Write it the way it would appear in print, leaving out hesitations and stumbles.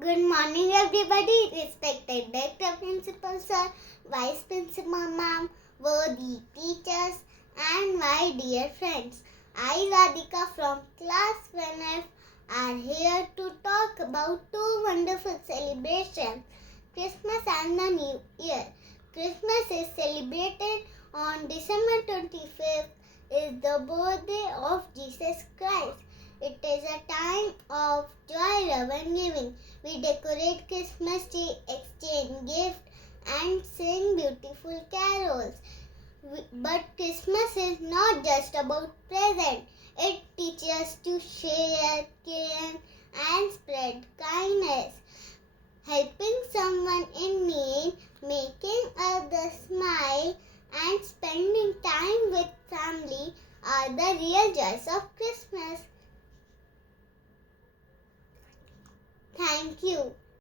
Good morning, everybody. Respected Director Principal Sir, Vice Principal Ma'am, worthy teachers, and my dear friends. I, Radhika from Class 1F, are here to talk about two wonderful celebrations, Christmas and the New Year. Christmas is celebrated on December 25th, is the birthday of Jesus Christ. It is a time of joy, love and giving. We decorate Christmas tree, exchange gifts and sing beautiful carols. But Christmas is not just about presents. It teaches us to share, care and spread kindness. Helping someone in need, making others smile and spending time with family are the real joys of Christmas. Thank you.